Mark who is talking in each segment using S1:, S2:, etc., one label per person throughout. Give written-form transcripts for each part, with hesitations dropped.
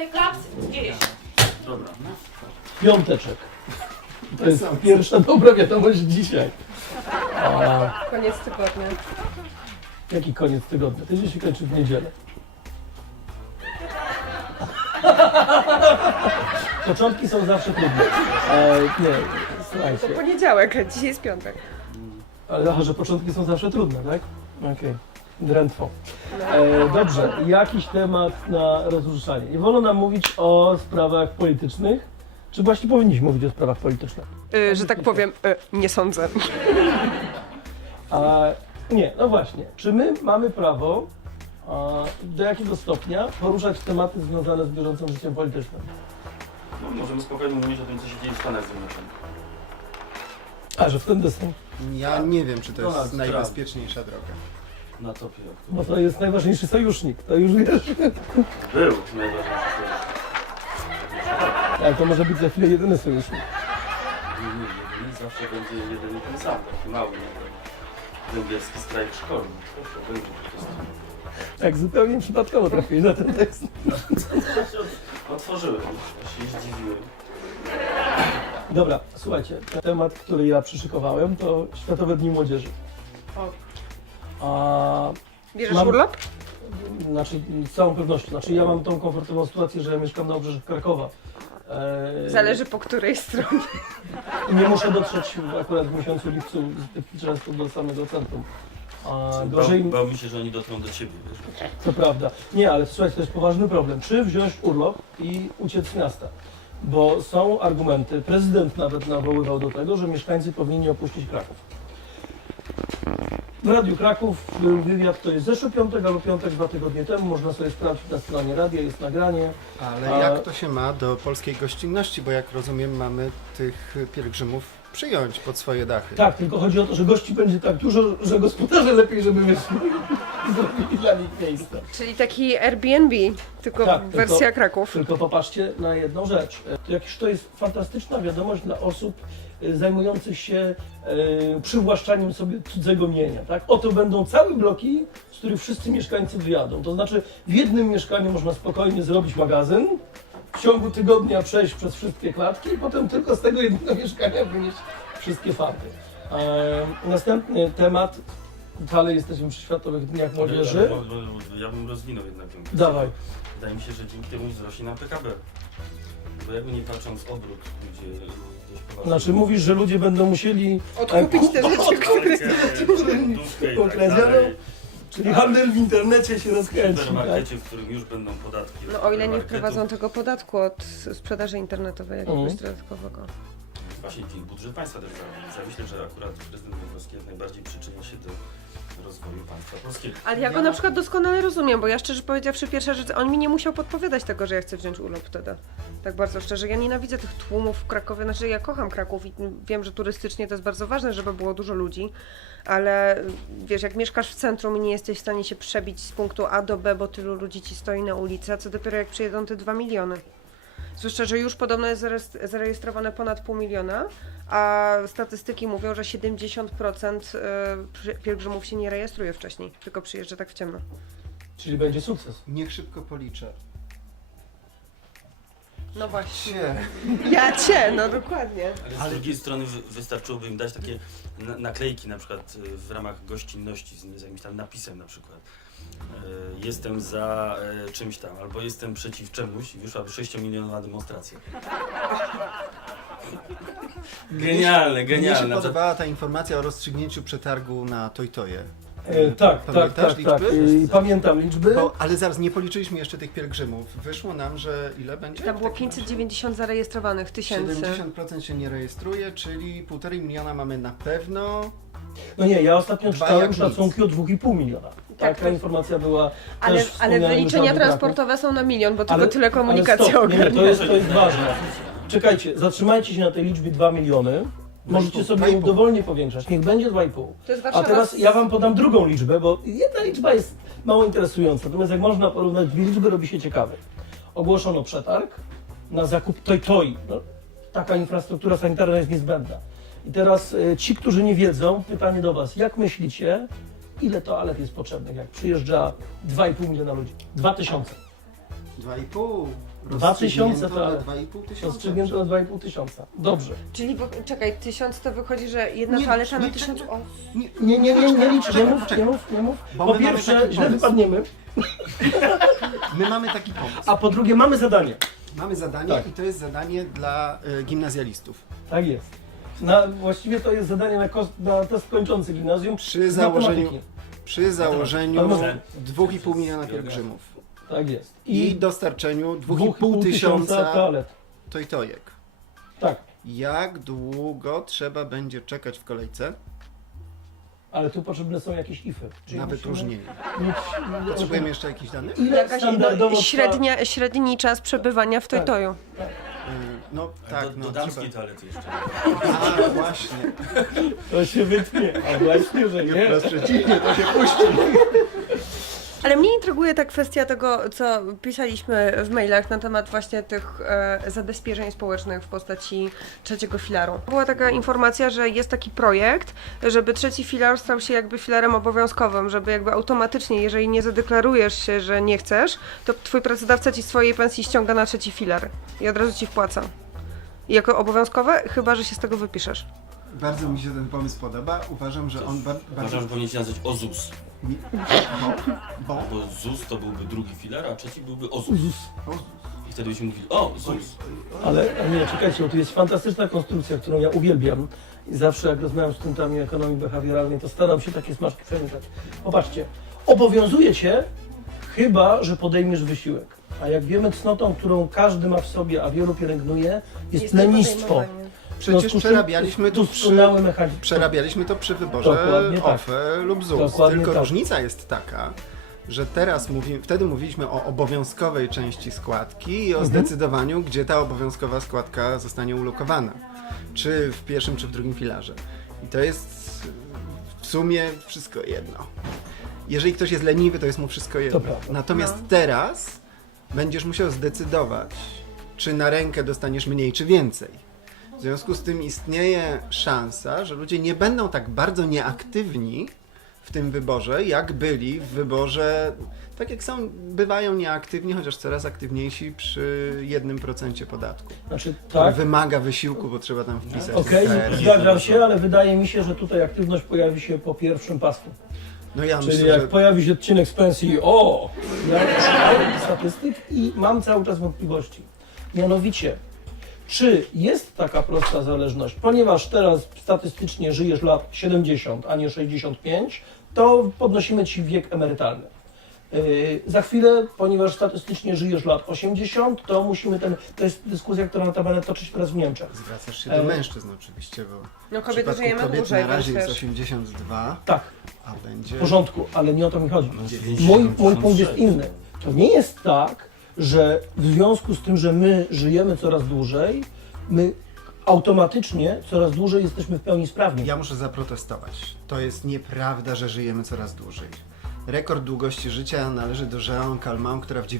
S1: klaps gdzieś.
S2: Dobra.
S3: Piąteczek. To jest pierwsza dobra wiadomość dzisiaj.
S4: Koniec tygodnia.
S3: Jaki koniec tygodnia? Tydzień się kończy w niedzielę. Początki są zawsze trudne. Nie,
S4: To
S3: słuchajcie.
S4: poniedziałek, a dzisiaj jest piątek.
S3: Ale że początki są zawsze trudne, tak? Okej. Drętwo. Dobrze, jakiś temat na rozruszanie. Nie wolno nam mówić o sprawach politycznych. Czy właśnie powinniśmy mówić o sprawach politycznych?
S4: Że tak powiem, nie sądzę.
S3: Nie, no właśnie. Czy my mamy prawo do jakiego stopnia poruszać tematy związane z bieżącym życiem politycznym?
S2: No, możemy spokojnie mówić o tym, co się dzieje w Stanach Zjednoczonych.
S3: Że w ten deseń.
S5: Ja nie wiem, czy to
S2: Donald
S5: jest
S2: Trump.
S5: najbezpieczniejsza droga.
S2: Na topie.
S3: Bo to jest najważniejszy sojusznik, to już wiesz.
S2: Był najważniejszy sojusz.
S3: Ale to może być za chwilę jedyny sojusznik.
S2: Nie zawsze będzie jeden i ten sam, taki mały. Węgierski strajk szkolny. Proszę, będzie po prostu.
S3: Tak, zupełnie przypadkowo trafiłeś na ten tekst.
S2: Otworzyłem, ja się zdziwiłem.
S3: Dobra, słuchajcie, temat, który ja przyszykowałem, to Światowe Dni Młodzieży.
S4: Bierzesz
S3: Mam-
S4: urlop?
S3: Znaczy, z całą pewnością. Znaczy, ja mam tą komfortową sytuację, że ja mieszkam na obrzeżach Krakowa.
S4: Zależy po której stronie.
S3: I nie muszę dotrzeć akurat w miesiącu lipcu zbyt często do samego centrum. Gorzej,
S2: Bał mi się, że oni dotrą do ciebie, wiesz.
S3: to prawda. Nie, ale słuchajcie, to jest poważny problem. Czy wziąć urlop i uciec z miasta? Bo są argumenty, prezydent nawet nawoływał do tego, że mieszkańcy powinni opuścić Kraków. W Radiu Kraków był wywiad, to jest zeszły piątek albo piątek 2 tygodnie temu, można sobie sprawdzić na stronie radia, jest nagranie.
S5: Ale jak to się ma do polskiej gościnności, bo jak rozumiem mamy tych pielgrzymów przyjąć pod swoje dachy.
S3: Tak, tylko chodzi o to, że gości będzie tak dużo, że gospodarze lepiej, żeby wyszli i zrobili dla nich miejsce.
S4: Czyli taki Airbnb, tylko
S3: Tak,
S4: wersja Kraków.
S3: Tylko popatrzcie na jedną rzecz. Jakż to jest fantastyczna wiadomość dla osób zajmujących się przywłaszczaniem sobie cudzego mienia. Tak? Oto będą całe bloki, z których wszyscy mieszkańcy wyjadą. To znaczy w jednym mieszkaniu można spokojnie zrobić magazyn, w ciągu tygodnia przejść przez wszystkie klatki i potem tylko z tego jednego mieszkania wynieść wszystkie farby. Następny temat. Dalej jesteśmy przy Światowych Dniach Młodzieży.
S2: Ja bym rozwinął jednak tę kwestię.
S3: Dawaj.
S2: Wydaje mi się, że dzięki temu wzrośnie nam PKB. Bo jakby nie patrząc obrót, gdzie gdzieś poważnie...
S3: Znaczy mówisz, że ludzie będą musieli
S4: Odkupić te rzeczy, które...
S3: ukradziono, czyli handel w internecie się
S2: W
S3: rozkręci. Tak?
S2: supermarkecie, w którym już będą podatki.
S4: No o ile nie
S2: supermarketów.
S4: wprowadzą tego podatku od sprzedaży internetowej jakiegoś dodatkowego.
S2: Właśnie i budżet państwa też za. Myślę, że akurat prezydent Węgierski jak najbardziej przyczynia się do rozwoju państwa polskiego.
S4: Ale ja go na przykład doskonale rozumiem, bo ja szczerze powiedziawszy, pierwsza rzecz, on mi nie musiał podpowiadać tego, że ja chcę wziąć urlop wtedy. Tak bardzo szczerze. Ja nienawidzę tych tłumów w Krakowie, znaczy ja kocham Kraków i wiem, że turystycznie to jest bardzo ważne, żeby było dużo ludzi, ale wiesz, jak mieszkasz w centrum i nie jesteś w stanie się przebić z punktu A do B, bo tylu ludzi ci stoi na ulicy, a co dopiero jak przyjedą te 2 miliony. Zwłaszcza, że już podobno jest zarejestrowane ponad 500 000, a statystyki mówią, że 70% pielgrzymów się nie rejestruje wcześniej, tylko przyjeżdża tak w ciemno.
S3: Czyli będzie sukces.
S5: Niech szybko policzę.
S4: No właśnie. Ja cię, no dokładnie.
S2: Ale z drugiej strony wystarczyłoby im dać takie naklejki na przykład w ramach gościnności z jakimś tam napisem na przykład. Jestem za czymś tam, albo jestem przeciw czemuś i wyszłaby 6-milionowa demonstracja. Genialne,
S5: Mnie się
S2: genialne.
S5: podobała ta informacja o rozstrzygnięciu przetargu na Toytoje.
S3: Tak.
S5: Pamiętasz liczby?
S3: Pamiętam liczby.
S5: Ale zaraz, nie policzyliśmy jeszcze tych pielgrzymów. Wyszło nam, że ile będzie?
S4: Tam było
S5: w takim
S4: 590 zarejestrowanych tysięcy.
S5: 70% się nie rejestruje, czyli 1,5 miliona mamy na pewno.
S3: No nie, ja ostatnio
S5: Dwa
S3: czytałem
S5: jak nic.
S3: szacunki o 2,5 miliona. Taka
S4: to-
S3: informacja była.
S4: Ale
S3: też wspomniałem
S4: wyliczenia
S3: Ryszardu Kraków.
S4: transportowe są na 1 milion, bo tylko
S3: Ale-
S4: tyle
S3: ale
S4: komunikacja
S3: stop, nie,
S4: ogarnia.
S3: to jest ważne. Czekajcie, zatrzymajcie się na tej liczbie 2 miliony. Możecie sobie
S5: 2,5.
S3: ją dowolnie powiększać. Niech będzie 2,5.
S4: To jest
S3: A
S4: Warszawa
S3: teraz
S4: z-
S3: ja wam podam drugą liczbę, bo jedna liczba jest mało interesująca. Natomiast jak można porównać dwie liczby, robi się ciekawe. Ogłoszono przetarg na zakup Toy. No, taka infrastruktura sanitarna jest niezbędna. I teraz ci, którzy nie wiedzą, pytanie do was. Jak myślicie, ile toalet jest potrzebnych, jak przyjeżdża 2,5 miliona ludzi? 2000.
S5: 2,5.
S3: 2000 to ale.
S5: 2,5 tysiąca.
S3: Rozstrzygnięto na 2,5 tysiąca. Dobrze.
S4: Czyli, czekaj, 1000 to wychodzi, że jedna
S5: Nie,
S4: toaleta na
S5: nie,
S4: 1000
S5: czekaj.
S4: osób.
S3: Nie licz, nie mów.
S5: Bo
S3: Po
S5: my mamy
S3: pierwsze,
S5: taki
S3: źle
S5: pomysł.
S3: wypadniemy,
S5: My mamy taki pomysł.
S3: a po drugie mamy zadanie.
S5: Mamy zadanie
S3: Tak.
S5: i to jest zadanie dla gimnazjalistów.
S3: Tak jest. Właściwie to jest zadanie na test kończący gimnazjum.
S5: Przy
S3: z
S5: założeniu,
S3: matematyki.
S5: przy założeniu
S3: Matematyki.
S5: 2,5 miliona pielgrzymów
S3: Tak jest.
S5: i dostarczeniu 2,5
S3: 2,5
S5: tysiąca
S3: toalet.
S5: tojtojek.
S3: Tak,
S5: Jak długo trzeba będzie czekać w kolejce
S3: ale tu potrzebne są jakieś ify. Czyli
S5: na
S3: musimy
S5: wypróżnienie?
S3: mieć-
S5: Potrzebujemy jeszcze jakichś danych?
S3: Ile
S4: Jakaś
S3: standardowo trwa-
S4: średni czas przebywania w
S3: Tak.
S4: Toytoju.
S5: No tak,
S2: do
S5: no
S2: damskiej
S5: trzeba.
S2: toalety jeszcze.
S5: A, właśnie.
S3: To się wytnie, a właśnie, że nie.
S5: Wprost przeciwnie, to się puści.
S4: Ale mnie intryguje ta kwestia tego, co pisaliśmy w mailach na temat właśnie tych zabezpieczeń społecznych w postaci trzeciego filaru. Była taka informacja, że jest taki projekt, żeby trzeci filar stał się jakby filarem obowiązkowym, żeby jakby automatycznie, jeżeli nie zadeklarujesz się, że nie chcesz, to twój pracodawca ci z swojej pensji ściąga na trzeci filar i od razu ci wpłaca. I jako obowiązkowe, chyba że się z tego wypiszesz.
S5: Bardzo mi się ten pomysł podoba. Uważam, że on
S2: Uważam,
S5: bardzo...
S2: że powinien się nazwać OZUS.
S5: Bo?
S2: Bo ZUS to byłby drugi filar, a trzeci byłby OZUS.
S5: O,
S2: I wtedy byśmy mówili, o, ZUS.
S3: Ale nie, czekajcie, bo tu jest fantastyczna konstrukcja, którą ja uwielbiam. I zawsze jak rozmawiam z studentami ekonomii behawioralnej, to staram się takie smaczki przemyśleć. Popatrzcie, obowiązuje cię, chyba że podejmiesz wysiłek. A jak wiemy, cnotą, którą każdy ma w sobie, a wielu pielęgnuje, jest lenistwo.
S4: podejmowanie.
S5: Przecież
S3: W związku z tym
S5: przerabialiśmy to
S3: doskonały mechanizm.
S5: Przerabialiśmy to przy wyborze
S3: Dokładnie tak.
S5: OFE lub ZUS.
S3: Dokładnie
S5: Tylko
S3: tak.
S5: różnica jest taka, że teraz wtedy mówiliśmy o obowiązkowej części składki i o zdecydowaniu, gdzie ta obowiązkowa składka zostanie ulokowana. Czy w pierwszym, czy w drugim filarze. I to jest w sumie wszystko jedno. Jeżeli ktoś jest leniwy, to jest mu wszystko jedno.
S3: prawda.
S5: Natomiast
S4: No.
S5: teraz będziesz musiał zdecydować, czy na rękę dostaniesz mniej, czy więcej. W związku z tym istnieje szansa, że ludzie nie będą tak bardzo nieaktywni w tym wyborze, jak byli w wyborze, tak jak bywają nieaktywni, chociaż coraz aktywniejsi przy 1% podatku.
S3: Znaczy
S5: Który
S3: tak,
S5: wymaga wysiłku, bo trzeba tam wpisać.
S3: okej,
S5: KRS.
S3: zgadzam się, ale wydaje mi się, że tutaj aktywność pojawi się po pierwszym pasku.
S5: No ja
S3: Czyli
S5: myślę,
S3: jak
S5: że
S3: pojawi się odcinek z pensji, ja szukałem statystyk i mam cały czas wątpliwości. Mianowicie, czy jest taka prosta zależność, ponieważ teraz statystycznie żyjesz lat 70, a nie 65, to podnosimy Ci wiek emerytalny. Za chwilę, ponieważ statystycznie żyjesz lat 80, to musimy to jest dyskusja, która notabene toczy się teraz w Niemczech.
S5: zwracasz się do mężczyzn oczywiście, bo
S4: No
S5: w
S4: kobiety
S5: przypadku
S4: żyjemy
S5: kobiet
S4: dłużej,
S5: na razie
S4: więc
S5: jest
S4: wiesz.
S5: 82,
S3: Tak,
S5: a będzie...
S3: w porządku, ale nie o to mi chodzi.
S2: No,
S3: Mój punkt jest inny. To nie jest tak, że w związku z tym, że my żyjemy coraz dłużej, my automatycznie coraz dłużej jesteśmy w pełni sprawni.
S5: Ja muszę zaprotestować. To jest nieprawda, że żyjemy coraz dłużej. Rekord długości życia należy do Jeanne Calment, która w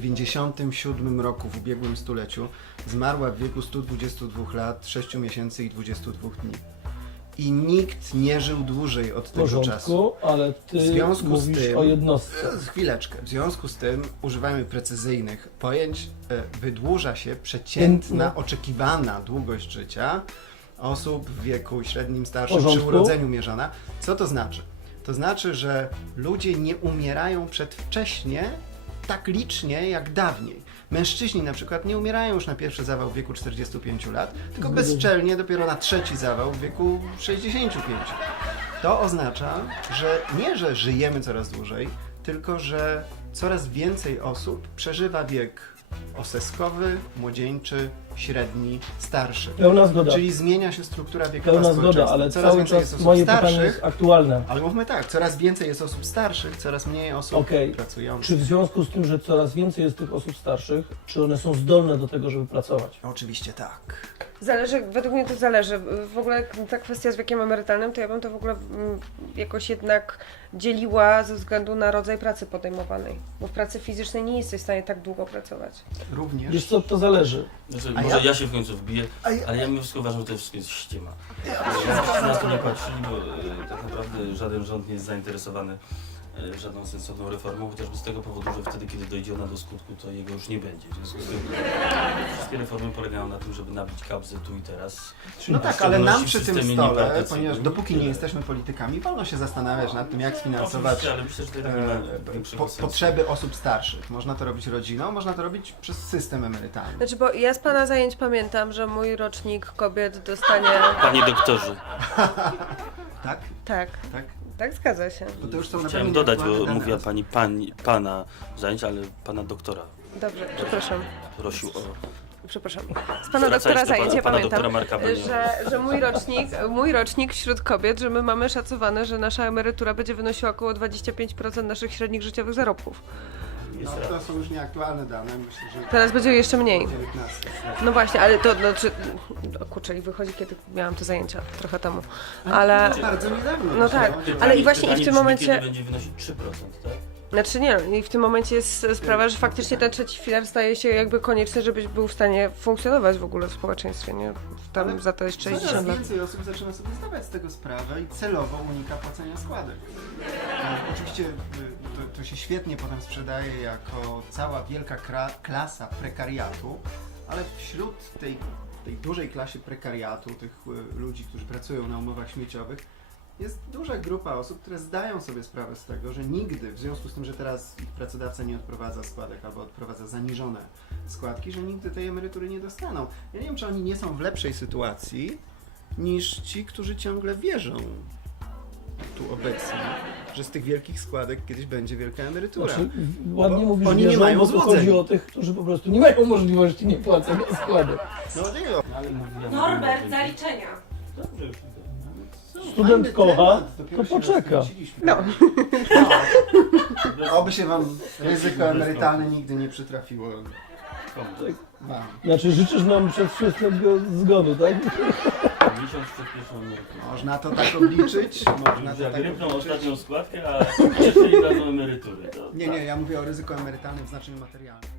S5: 97 roku w ubiegłym stuleciu zmarła w wieku 122 lat, 6 miesięcy i 22 dni. I nikt nie żył dłużej od
S3: W
S5: tego czasu.
S3: porządku, ale
S5: W
S3: ty
S5: związku z
S3: mówisz
S5: tym-
S3: o jednostce.
S5: Chwileczkę. W związku z tym używamy precyzyjnych pojęć. Wydłuża się przeciętna, oczekiwana długość życia osób w wieku średnim, starszym, przy
S3: porządku.
S5: urodzeniu mierzona. Co to znaczy? To znaczy, że ludzie nie umierają przedwcześnie tak licznie jak dawniej. Mężczyźni na przykład nie umierają już na pierwszy zawał w wieku 45 lat, tylko bezczelnie dopiero na trzeci zawał w wieku 65. To oznacza, że nie, że żyjemy coraz dłużej, tylko że coraz więcej osób przeżywa wiek oseskowy, młodzieńczy, średni, starszy.
S3: Pełna zgoda.
S5: Czyli zmienia się struktura wiekowa
S3: Pełna zgoda,
S5: społeczeństwa.
S3: ale
S5: Coraz
S3: cały
S5: więcej jest
S3: czas
S5: osób
S3: moje pytanie
S5: starszych,
S3: jest aktualne.
S5: ale mówmy tak, coraz więcej jest osób starszych, coraz mniej osób
S3: Okej.
S5: pracujących.
S3: Czy w związku z tym, że coraz więcej jest tych osób starszych, czy one są zdolne do tego, żeby pracować?
S5: Oczywiście tak.
S4: Zależy, według mnie to zależy. W ogóle ta kwestia z wiekiem emerytalnym, to ja bym to w ogóle jakoś jednak dzieliła ze względu na rodzaj pracy podejmowanej. Bo w pracy fizycznej nie jesteś w stanie tak długo pracować.
S5: Również.
S3: Wiesz co, to zależy.
S2: Znaczy,
S5: A
S2: może
S5: ja-
S2: ja się w końcu wbiję, ale ja mimo wszystko uważam, że to wszystko jest ściema. Nas to nie patrzyli, bo tak naprawdę żaden rząd nie jest zainteresowany żadną sensowną reformą, chociażby z tego powodu, że wtedy, kiedy dojdzie ona do skutku, to jego już nie będzie. W związku z tym wszystkie reformy polegają na tym, żeby nabić kabzę tu i teraz.
S5: No
S2: W
S5: tak, ale nam
S2: szczególności
S5: przy
S2: w
S5: tym
S2: systemie
S5: stole,
S2: niepartycypnym.
S5: ponieważ dopóki nie
S2: Tyle.
S5: jesteśmy politykami, wolno się zastanawiać nad tym, jak sfinansować
S2: Oczywiście, ale myślę, że to i tak nie ma większego sensu.
S5: potrzeby osób starszych. Można to robić rodziną, można to robić przez system emerytalny.
S4: Znaczy, bo ja z pana zajęć pamiętam, że mój rocznik kobiet dostanie...
S2: Panie doktorze,
S5: Tak?
S4: Tak,
S5: Tak?
S4: tak zgadza się.
S5: Bo to już są na
S2: chciałem
S5: pewno
S2: dodać, bo
S5: nieaktualne dane.
S2: mówiła pani pana zajęć, ale pana doktora
S4: Dobrze, przepraszam.
S2: prosił o...
S4: Przepraszam. Z pana
S2: Wracając
S4: doktora
S2: do
S4: zajęć ja
S2: pana
S4: pamiętam,
S2: doktora Marka Beniowa.
S4: że mój rocznik wśród kobiet, że my mamy szacowane, że nasza emerytura będzie wynosiła około 25% naszych średnich życiowych zarobków.
S5: No, to są już nieaktualne dane, myślę, że
S4: Teraz będzie jeszcze mniej.
S5: 19.
S4: No właśnie, ale to znaczy... O kurczę, i wychodzi, kiedy miałam te zajęcia, trochę temu. Ale...
S5: To bardzo niedawno.
S4: No tak, ale i właśnie i w tym
S2: Pytanie
S4: momencie...
S2: brzmi, kiedy będzie wynosić 3%, tak?
S4: Znaczy nie, i w tym momencie jest sprawa, że faktycznie ten trzeci filar staje się jakby konieczny, żebyś był w stanie funkcjonować w ogóle w społeczeństwie, nie? Tam
S5: Ale
S4: za to jest
S5: Coraz
S4: 60 lat.
S5: więcej osób zaczyna sobie zdawać z tego sprawę i celowo unika płacenia składek. Oczywiście to się świetnie potem sprzedaje jako cała wielka klasa prekariatu, ale wśród tej dużej klasie prekariatu, tych ludzi, którzy pracują na umowach śmieciowych, jest duża grupa osób, które zdają sobie sprawę z tego, że nigdy, w związku z tym, że teraz ich pracodawca nie odprowadza składek albo odprowadza zaniżone składki, że nigdy tej emerytury nie dostaną. Ja nie wiem, czy oni nie są w lepszej sytuacji niż ci, którzy ciągle wierzą tu obecni, że z tych wielkich składek kiedyś będzie wielka emerytura.
S3: Znaczy, ładnie
S5: Bo
S3: mówisz,
S5: oni nie
S3: wierzą,
S5: mają
S3: bo tu
S5: złudzeń.
S3: chodzi o tych, którzy po prostu nie mają możliwości nie płacenia składek.
S5: No nie,
S2: Ale mówiłem,
S1: Norbert, zaliczenia.
S2: Dobrze, już
S3: Student
S5: fajny
S3: kocha,
S5: temat, dopiero
S3: to
S5: się
S3: poczeka.
S5: rozkręciliśmy.
S4: No.
S5: Oby się wam ryzyko emerytalne nigdy nie przytrafiło. Wam.
S3: Znaczy życzysz nam przedwczesnego zgonu, tak?
S2: Miesiąc przed pierwszą emeryturą.
S5: Można to tak obliczyć, można to
S2: Jak
S5: tak
S2: rypną
S5: obliczyć.
S2: ostatnią składkę, a jeszcze im dadzą emeryturę. To
S5: Nie, ja mówię o ryzyku emerytalnym w znaczeniu materialnym.